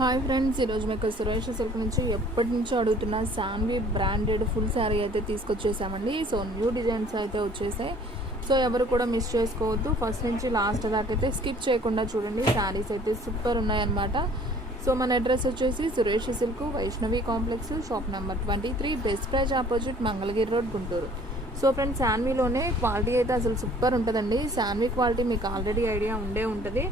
Hi friends, ఈరోజు మీకు Suresh silk నుంచి ఎప్పటి నుంచో అడుగుతున్న శాన్వి బ్రాండెడ్ ఫుల్ శారీ అయితే తీసుకొచ్చేసామండి. సో న్యూ డిజైన్స్ అయితే వచ్చేసాయి. సో ఎవరు కూడా మిస్ చేసుకోవద్దు. ఫస్ట్ నుంచి లాస్ట్ దాకా అయితే స్కిప్ చేయకుండా చూడండి. శారీస్ అయితే సూపర్ ఉన్నాయన్నమాట. సో మన అడ్రస్ వచ్చేసి Suresh silk, Vaishnavi complex, shop number 23, best price opposite, Mangalagiri road, Guntur. So friends, శాన్విలోనే క్వాలిటీ అయితే అసలు సూపర్ ఉంటుందండి. శాన్వి క్వాలిటీ మీకు ఆల్రెడీ ఐడియా ఉంటుంది.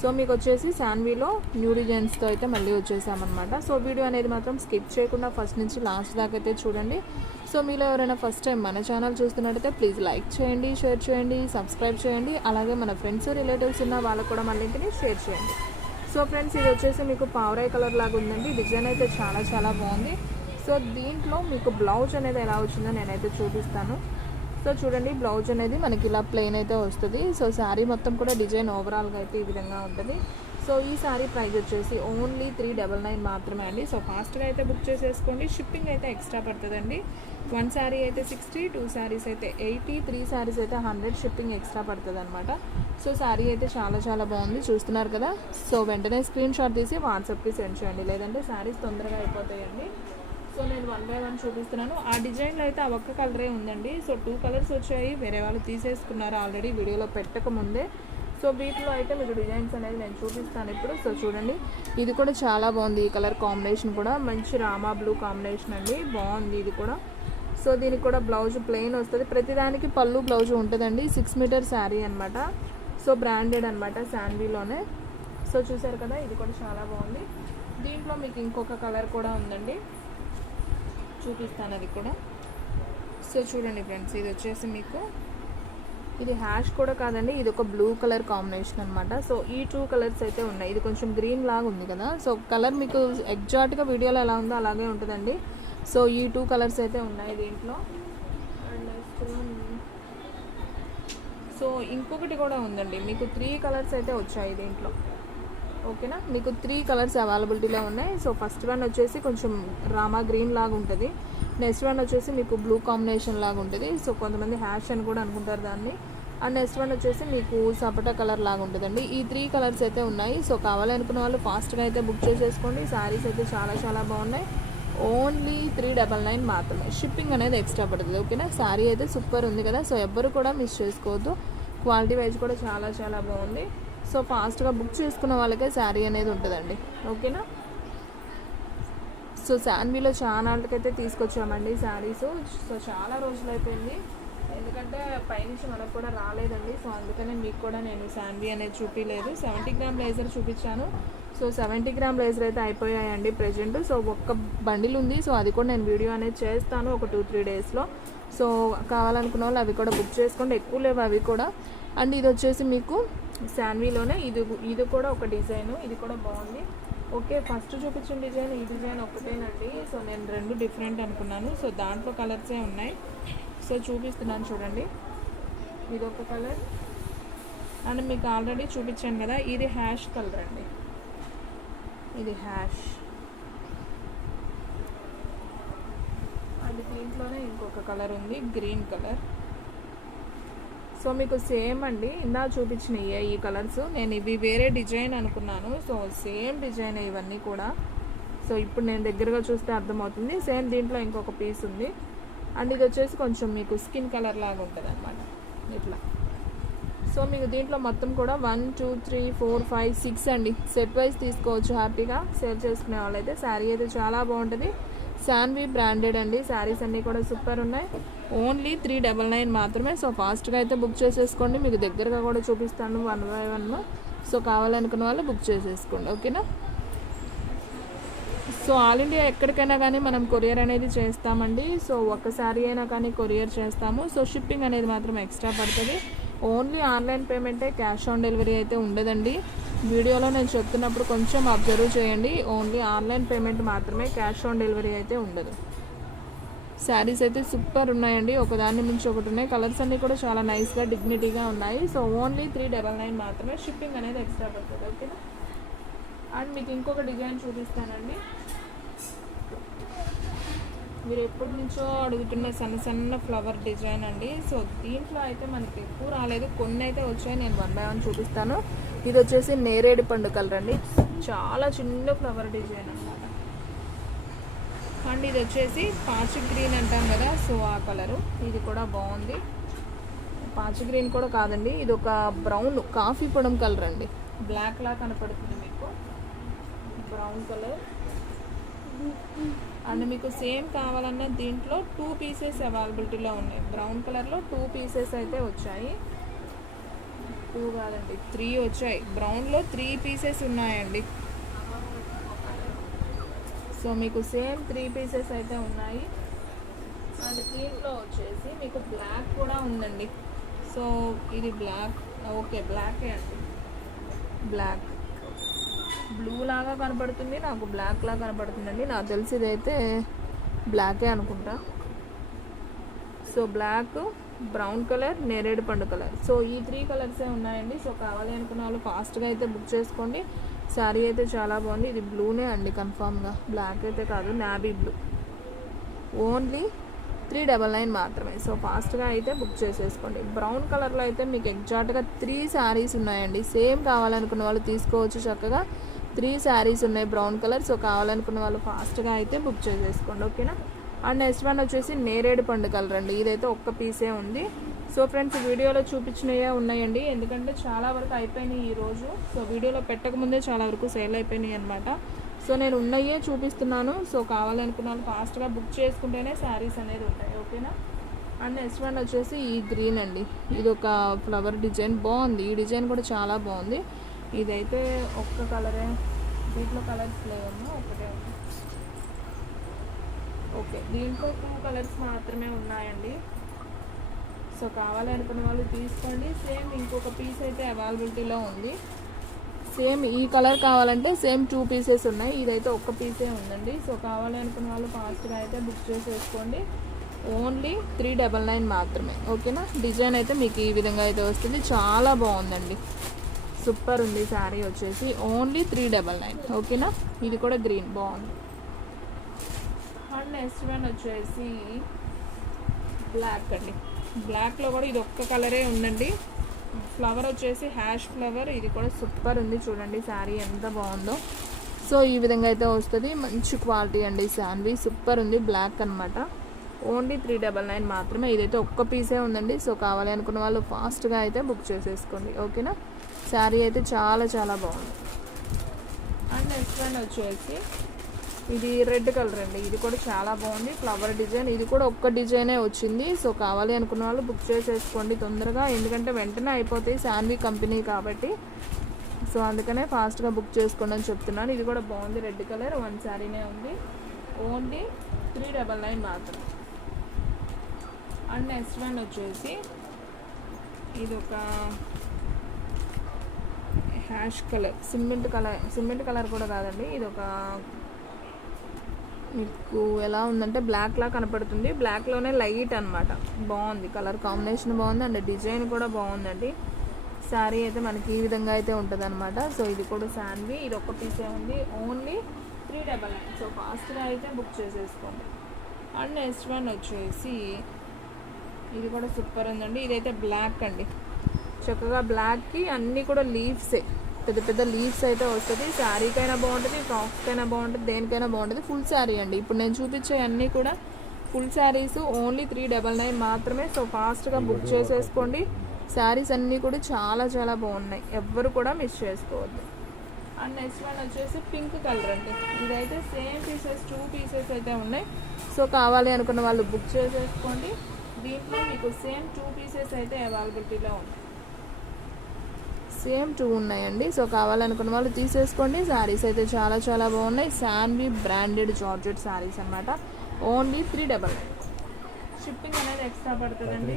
సో మీకు వచ్చేసి శాన్విలో న్యూ డిజైన్స్తో అయితే మళ్ళీ వచ్చేసామన్నమాట. సో వీడియో అనేది మాత్రం స్కిప్ చేయకుండా ఫస్ట్ నుంచి లాస్ట్ దాకా అయితే చూడండి. సో మీలో ఎవరైనా ఫస్ట్ టైం మన ఛానల్ చూస్తున్నట్టయితే ప్లీజ్ లైక్ చేయండి, షేర్ చేయండి, సబ్స్క్రైబ్ చేయండి. అలాగే మన ఫ్రెండ్స్ రిలేటివ్స్ ఉన్న వాళ్ళకు కూడా మన లింక్ని షేర్ చేయండి. సో ఫ్రెండ్స్, ఇది వచ్చేసి మీకు పావురాయి కలర్ లాగా ఉందండి. డిజైన్ అయితే చాలా బాగుంది. సో దీంట్లో మీకు బ్లౌజ్ అనేది ఎలా వచ్చిందో నేనైతే చూపిస్తాను. సో చూడండి, బ్లౌజ్ అనేది మనకి ఇలా ప్లెయిన్ అయితే వస్తుంది. సో శారీ మొత్తం కూడా డిజైన్ ఓవరాల్గా అయితే ఈ విధంగా ఉంటుంది. సో ఈ శారీ ప్రైస్ వచ్చేసి ఓన్లీ 399 మాత్రమే అండి. సో ఫాస్ట్గా అయితే బుక్ చేసేసుకోండి. షిప్పింగ్ అయితే ఎక్స్ట్రా పడుతుందండి. 1 శారీ అయితే 60, 2 శారీస్ అయితే 80, 3 శారీస్ అయితే 100 షిప్పింగ్ ఎక్స్ట్రా పడుతుంది అనమాట. సో శారీ అయితే చాలా బాగుంది, చూస్తున్నారు కదా. సో వెంటనే స్క్రీన్ షాట్ తీసి వాట్సాప్కి సెండ్ చేయండి, లేదంటే శారీస్ తొందరగా అయిపోతాయండి. సో నేను 1 by 1 చూపిస్తున్నాను. ఆ డిజైన్లో అయితే ఆ ఒక్క కలరే ఉందండి. సో 2 కలర్స్ వచ్చాయి, వేరే వాళ్ళు తీసేసుకున్నారు ఆల్రెడీ వీడియోలో పెట్టకముందే. సో వీటిలో అయితే మీకు డిజైన్స్ అనేది నేను చూపిస్తాను ఇప్పుడు. సో చూడండి, ఇది కూడా చాలా బాగుంది. ఈ కలర్ కాంబినేషన్ కూడా మంచి రామా బ్లూ కాంబినేషన్ అండి, బాగుంది ఇది కూడా. సో దీనికి కూడా బ్లౌజ్ ప్లెయిన్ వస్తుంది. ప్రతిదానికి పళ్ళు బ్లౌజ్ ఉంటుందండి. 6 మీటర్ శారీ అనమాట. సో బ్రాండెడ్ అనమాట శాన్విలోనే. సో చూసారు కదా, ఇది కూడా చాలా బాగుంది. దీంట్లో మీకు ఇంకొక కలర్ కూడా ఉందండి, చూపిస్తాను అది కూడా. సో చూడండి ఫ్రెండ్స్, ఇది వచ్చేసి మీకు ఇది హ్యాష్ కూడా కాదండి, ఇది ఒక బ్లూ కలర్ కాంబినేషన్ అనమాట. సో ఈ 2 కలర్స్ అయితే ఉన్నాయి. ఇది కొంచెం గ్రీన్ లాగా ఉంది కదా. సో కలర్ మీకు ఎగ్జాక్ట్గా వీడియోలో ఎలా ఉందో అలాగే ఉంటుందండి. సో ఈ 2 కలర్స్ అయితే ఉన్నాయి దీంట్లో. అండ్ సో ఇంకొకటి కూడా ఉందండి, మీకు 3 కలర్స్ అయితే వచ్చాయి దీంట్లో. ఓకేనా, మీకు 3 కలర్స్ అవైలబిలిటీలో ఉన్నాయి. సో ఫస్ట్ వన్ వచ్చేసి కొంచెం రామా గ్రీన్ లాగా ఉంటుంది. నెక్స్ట్ వన్ వచ్చేసి మీకు బ్లూ కాంబినేషన్ లాగా ఉంటుంది. సో కొంతమంది హ్యాష్ అని కూడా అనుకుంటారు దాన్ని. అండ్ నెక్స్ట్ వన్ వచ్చేసి మీకు సపటా కలర్ లాగా ఉంటుందండి. ఈ 3 కలర్స్ అయితే ఉన్నాయి. సో కావాలనుకున్న వాళ్ళు ఫాస్ట్గా అయితే బుక్ చేసేసుకోండి. శారీస్ అయితే చాలా బాగున్నాయి. ఓన్లీ 399 మాత్రమే. షిప్పింగ్ అనేది ఎక్స్ట్రా పడుతుంది. ఓకేనా, శారీ అయితే సూపర్ ఉంది కదా. సో ఎవ్వరు కూడా మిస్ చేసుకోవద్దు. క్వాలిటీ వైజ్ కూడా చాలా బాగుంది. సో ఫాస్ట్గా బుక్ చేసుకున్న వాళ్ళకే శారీ అనేది ఉంటుందండి. ఓకేనా. సో శాన్విలో చాలాకైతే తీసుకొచ్చామండి శారీస్. సో చాలా రోజులు అయిపోయింది, ఎందుకంటే పైనుంచి మనకు కూడా రాలేదండి. సో అందుకనే మీకు కూడా నేను శాన్వి అనేది చూపించలేదు. 70 గ్రామ్ లేజర్ చూపించాను. సో 70 గ్రామ్ లేజర్ అయితే అయిపోయాయండి ప్రజెంట్. సో ఒక్క బండిల్ ఉంది. సో అది కూడా నేను వీడియో అనేది చేస్తాను ఒక 2-3 డేస్లో. సో కావాలనుకున్న వాళ్ళు అవి కూడా బుక్ చేసుకోండి, ఎక్కువ లేవు అవి కూడా. అండ్ ఇది వచ్చేసి మీకు శాన్విలోనే ఇది కూడా ఒక డిజైన్, ఇది కూడా బాగుంది. ఓకే, ఫస్ట్ చూపించిన డిజైన్ ఈ డిజైన్ ఒకటేనండి. సో నేను 2 డిఫరెంట్ అనుకున్నాను. సో దాంట్లో కలర్సే ఉన్నాయి. సో చూపిస్తున్నాను చూడండి, ఇది ఒక కలర్. అండ్ మీకు ఆల్రెడీ చూపించాను కదా, ఇది హ్యాష్ కలర్ అండి, ఇది హ్యాష్. అది దీంట్లోనే ఇంకొక కలర్ ఉంది, గ్రీన్ కలర్. సో మీకు సేమ్ అండి, ఇందా చూపించినవి ఈ కలర్స్. నేను ఇవి వేరే డిజైన్ అనుకున్నాను. సో సేమ్ డిజైన్ ఇవన్నీ కూడా. సో ఇప్పుడు నేను దగ్గరగా చూస్తే అర్థమవుతుంది. సేమ్ దీంట్లో ఇంకొక పీస్ ఉంది. అండ్ ఇది వచ్చేసి కొంచెం మీకు స్కిన్ కలర్ లాగా ఉంటుంది అనమాట, ఇట్లా. సో మీకు దీంట్లో మొత్తం కూడా 1, 2, 3, 4, 5, 6 అండి. సెట్ వైజ్ తీసుకోవచ్చు హ్యాపీగా. సేల్ చేసుకునే వాళ్ళైతే. శారీ అయితే చాలా బాగుంటుంది. శాన్వి బ్రాండెడ్ అండి. శారీస్ అన్నీ కూడా సూపర్ ఉన్నాయి. ఓన్లీ 399 మాత్రమే. సో ఫాస్ట్గా అయితే బుక్ చేసేసుకోండి. మీకు దగ్గరగా కూడా చూపిస్తాను 1 by 1. సో కావాలనుకున్న వాళ్ళు బుక్ చేసేసుకోండి. ఓకేనా. సో ఆల్ ఇండియా ఎక్కడికైనా కానీ మనం కొరియర్ అనేది చేస్తామండి. సో ఒక శారీ అయినా కానీ కొరియర్ చేస్తాము. సో షిప్పింగ్ అనేది మాత్రం ఎక్స్ట్రా పడుతుంది. ఓన్లీ ఆన్లైన్ పేమెంటే, క్యాష్ ఆన్ డెలివరీ అయితే ఉండదండి. వీడియోలో నేను చెప్తున్నప్పుడు కొంచెం అబ్జర్వ్ చేయండి. ఓన్లీ ఆన్లైన్ పేమెంట్ మాత్రమే, క్యాష్ ఆన్ డెలివరీ అయితే ఉండదు. శారీస్ అయితే సూపర్ ఉన్నాయండి, ఒకదాని నుంచి ఒకటి ఉన్నాయి. కలర్స్ అన్నీ కూడా చాలా నైస్గా డిగ్నిటీగా ఉన్నాయి. సో ఓన్లీ 399 మాత్రమే. షిప్పింగ్ అనేది ఎక్స్ట్రా పడుతుంది. ఓకేనా. అండ్ మీకు ఇంకొక డిజైన్ చూపిస్తానండి. మీరు ఎప్పటి నుంచో అడుగుతున్న సన్న ఫ్లవర్ డిజైన్ అండి. సో దీంట్లో అయితే మనకి ఎక్కువ రాలేదు, కొన్ని అయితే వచ్చాయి. నేను 1 by 1 చూపిస్తాను. ఇది వచ్చేసి నేరేడు పండు కలర్ అండి, చాలా చిన్న ఫ్లవర్ డిజైన్ అన్నమాట. అండ్ ఇది వచ్చేసి పాచి గ్రీన్ అంటాం కదా, సో ఆ కలరు. ఇది కూడా బాగుంది. పాచి గ్రీన్ కూడా కాదండి, ఇది ఒక బ్రౌన్ కాఫీ పొడం కలర్ అండి. బ్లాక్ లా కనపడుతుంది మీకు, బ్రౌన్ కలర్. అండ్ మీకు సేమ్ కావాలన్నా దీంట్లో 2 పీసెస్ అవైలబిలిటీలో ఉన్నాయి. బ్రౌన్ కలర్లో 2 పీసెస్ అయితే వచ్చాయి. 2 కాదండి 3 వచ్చాయి. బ్రౌన్లో 3 పీసెస్ ఉన్నాయండి. సో మీకు సేమ్ 3 పీసెస్ అయితే ఉన్నాయి. అండ్ దీంట్లో వచ్చేసి మీకు బ్లాక్ కూడా ఉందండి. సో ఇది బ్లాక్, ఓకే బ్లాకే అండి. బ్లాక్ బ్లూ లాగా కనపడుతుంది, నాకు బ్లాక్ లాగా కనపడుతుందండి. నాకు తెలిసి ఇదైతే బ్లాకే అనుకుంటా. సో బ్లాక్, బ్రౌన్ కలర్, నేరేడు పండు కలర్. సో ఈ 3 కలర్సే ఉన్నాయండి. సో కావాలి అనుకున్న వాళ్ళు ఫాస్ట్గా అయితే బుక్ చేసుకోండి. శారీ అయితే చాలా బాగుంది. ఇది బ్లూనే అండి కన్ఫామ్గా, బ్లాక్ అయితే కాదు, నావీ బ్లూ. ఓన్లీ 399 మాత్రమే. సో ఫాస్ట్గా అయితే బుక్ చేసేసుకోండి. బ్రౌన్ కలర్లో అయితే మీకు ఎగ్జాక్ట్గా 3 శారీస్ ఉన్నాయండి. సేమ్ కావాలనుకున్న వాళ్ళు తీసుకోవచ్చు. చక్కగా 3 శారీస్ ఉన్నాయి బ్రౌన్ కలర్. సో కావాలనుకున్న వాళ్ళు ఫాస్ట్గా అయితే బుక్ చేసేసుకోండి, ఓకేనా. అండ్ నెక్స్ట్ వన్ వచ్చేసి నేరేడు పండు కలర్ అండి. ఇదైతే ఒక్క పీసే ఉంది. సో ఫ్రెండ్స్ వీడియోలో చూపించినవే ఉన్నాయండి, ఎందుకంటే చాలా వరకు అయిపోయినాయి ఈరోజు. సో వీడియోలో పెట్టకముందే చాలా వరకు సేల్ అయిపోయినాయి అనమాట. సో నేను ఉన్నయే చూపిస్తున్నాను. సో కావాలనుకున్న వాళ్ళు ఫాస్ట్గా బుక్ చేసుకుంటేనే శారీస్ అనేది ఉంటాయి, ఓకేనా. అండ్ నెక్స్ట్ వన్ వచ్చేసి ఈ గ్రీన్ అండి. ఇది ఒక ఫ్లవర్ డిజైన్ బాగుంది. ఈ డిజైన్ కూడా చాలా బాగుంది. ఇదైతే ఒక్క కలరే, దీంట్లో కలర్స్ లేవమ్మా, ఒకటే ఉంది. ఓకే, దీంట్లో 2 కలర్స్ మాత్రమే ఉన్నాయండి. సో కావాలి అనుకున్న వాళ్ళు తీసుకోండి. సేమ్ ఇంకొక పీస్ అయితే అవైలబిలిటీలో ఉంది. సేమ్ ఈ కలర్ కావాలంటే సేమ్ 2 పీసెస్ ఉన్నాయి. ఇదైతే ఒక్క పీసే ఉందండి. సో కావాలి అనుకున్న వాళ్ళు ఫాస్ట్గా అయితే బుక్ చేసేసుకోండి. ఓన్లీ 399 మాత్రమే, ఓకేనా. డిజైన్ అయితే మీకు ఈ విధంగా అయితే వస్తుంది. చాలా బాగుందండి, సూపర్ ఉంది శారీ వచ్చేసి. ఓన్లీ 399, ఓకేనా. ఇది కూడా గ్రీన్ బాగుంది. అండ్ నెక్స్ట్ వన్ వచ్చేసి బ్లాక్ అండి. బ్లాక్లో కూడా ఇది ఒక్క కలరే ఉందండి. ఫ్లవర్ వచ్చేసి హ్యాష్ ఫ్లవర్. ఇది కూడా సూపర్ ఉంది, చూడండి శారీ ఎంత బాగుందో. సో ఈ విధంగా అయితే వస్తుంది. మంచి క్వాలిటీ అండి శారీ, సూపర్ ఉంది. బ్లాక్ అనమాట. ఓన్లీ 399 మాత్రమే. ఇదైతే ఒక్క పీసే ఉందండి. సో కావాలి అనుకున్న వాళ్ళు ఫాస్ట్గా అయితే బుక్ చేసేసుకోండి, ఓకేనా. శారీ అయితే చాలా చాలా బాగుంది. అండ్ నెక్స్ట్ వన్ వచ్చేసి ఇది రెడ్ కలర్ అండి. ఇది కూడా చాలా బాగుంది, ఫ్లవర్ డిజైన్. ఇది కూడా ఒక్క డిజైనే వచ్చింది. సో కావాలి అనుకున్న వాళ్ళు బుక్ చేసేసుకోండి తొందరగా, ఎందుకంటే వెంటనే అయిపోతాయి, శాన్వి కంపెనీ కాబట్టి. సో అందుకనే ఫాస్ట్గా బుక్ చేసుకోండి అని చెప్తున్నాను. ఇది కూడా బాగుంది, రెడ్ కలర్. 1 శారీనే ఉంది. ఓన్లీ 399 మాత్రం. అండ్ నెక్స్ట్ వన్ వచ్చేసి ఇది ఒక హ్యాష్ కలర్, సిమెంట్ కలర్ కూడా కాదండి. ఇది ఒక మీకు ఎలా ఉందంటే బ్లాక్ లా కనపడుతుంది. బ్లాక్లోనే లైట్ అనమాట. బాగుంది, కలర్ కాంబినేషన్ బాగుంది. అండ్ డిజైన్ కూడా బాగుందండి. శారీ అయితే మనకి ఈ విధంగా అయితే ఉంటుంది అనమాట. సో ఇది కూడా శాన్వి. ఇది ఒక్క పీసే ఉంది. ఓన్లీ 399. సో ఫాస్ట్గా అయితే బుక్ చేసేసుకోండి. అండ్ నెక్స్ట్ వన్ వచ్చేసి ఇది కూడా సూపర్ ఉందండి. ఇదైతే బ్లాక్ అండి. చక్కగా బ్లాక్కి అన్నీ కూడా లీవ్సే, పెద్ద పెద్ద లీవ్స్ అయితే వస్తుంది. శారీకైనా బాగుంటుంది, ఫ్రాక్స్కైనా బాగుంటుంది, దేనికైనా బాగుంటుంది. ఫుల్ శారీ అండి. ఇప్పుడు నేను చూపించే అన్నీ కూడా ఫుల్ శారీస్. ఓన్లీ 399 మాత్రమే. సో ఫాస్ట్గా బుక్ చేసేసుకోండి. శారీస్ అన్నీ కూడా చాలా చాలా బాగున్నాయి, ఎవ్వరు కూడా మిస్ చేసుకోవద్దు. అండ్ నెక్స్ట్ వన్ వచ్చేసి పింక్ కలర్ అండి. ఇదైతే సేమ్ పీసెస్ 2 పీసెస్ అయితే ఉన్నాయి. సో కావాలి అనుకున్న వాళ్ళు బుక్ చేసేసుకోండి. దీంట్లో మీకు సేమ్ 2 పీసెస్ అయితే అవైలబిలిటీలో ఉంది. సేమ్ 2 ఉన్నాయండి. సో కావాలనుకున్న వాళ్ళు తీసేసుకోండి. శారీస్ అయితే చాలా చాలా బాగున్నాయి. శాన్వి బ్రాండెడ్ జార్జెట్ శారీస్ అనమాట. ఓన్లీ 399. షిప్పింగ్ అనేది ఎక్స్ట్రా పడుతుందండి.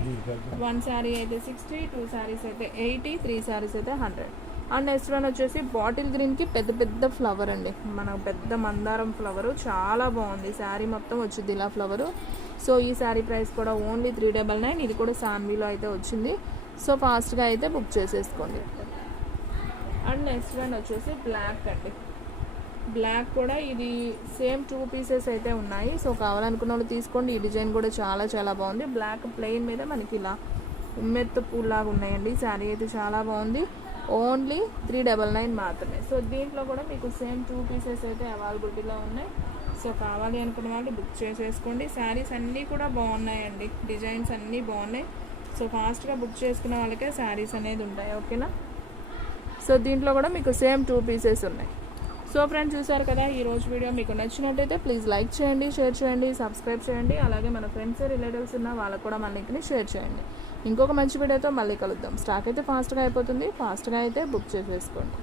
1 శారీ అయితే 60, 2 శారీస్ అయితే 80, 3 శారీస్ అయితే 100. అండ్ నెక్స్ట్ వన్ వచ్చేసి బాటిల్ గ్రీన్కి పెద్ద పెద్ద ఫ్లవర్ అండి. మన పెద్ద మందారం ఫ్లవరు చాలా బాగుంది. శారీ మొత్తం వచ్చింది ఇలా ఫ్లవరు. సో ఈ శారీ ప్రైస్ కూడా ఓన్లీ 399. ఇది కూడా శాన్విలో అయితే వచ్చింది. సో ఫాస్ట్గా అయితే బుక్ చేసేసుకోండి. అండ్ నెక్స్ట్ వన్ వచ్చేసి బ్లాక్ అండి. బ్లాక్ కూడా ఇది సేమ్ 2 పీసెస్ అయితే ఉన్నాయి. సో కావాలనుకున్న వాళ్ళు తీసుకోండి. ఈ డిజైన్ కూడా చాలా చాలా బాగుంది. బ్లాక్ ప్లెయిన్ మీద మనకి ఇలా ఉమ్మెత్తు పూలాగా ఉన్నాయండి. శారీ అయితే చాలా బాగుంది. ఓన్లీ 399 మాత్రమే. సో దీంట్లో కూడా మీకు సేమ్ 2 పీసెస్ అయితే అవైలబిలిటీలో ఉన్నాయి. సో కావాలి అనుకున్న వాళ్ళు బుక్ చేసేసుకోండి. శారీస్ అన్నీ కూడా బాగున్నాయండి, డిజైన్స్ అన్నీ బాగున్నాయి. సో ఫాస్ట్గా బుక్ చేసుకున్న వాళ్ళకే శారీస్ అనేది ఉంటాయి. ఓకేనా. సో దీంట్లో కూడా మీకు సేమ్ 2 పీసెస్ ఉన్నాయి. సో ఫ్రెండ్స్ చూసారు కదా, ఈరోజు వీడియో మీకు నచ్చినట్టయితే ప్లీజ్ లైక్ చేయండి, షేర్ చేయండి, సబ్స్క్రైబ్ చేయండి. అలాగే మన ఫ్రెండ్స్ రిలేటివ్స్ ఉన్న వాళ్ళకు కూడా మన లింక్ని షేర్ చేయండి. ఇంకొక మంచి వీడియోతో మళ్ళీ కలుద్దాం. స్టాక్ అయితే ఫాస్ట్గా అయిపోతుంది, ఫాస్ట్గా అయితే బుక్ చేసేసుకోండి.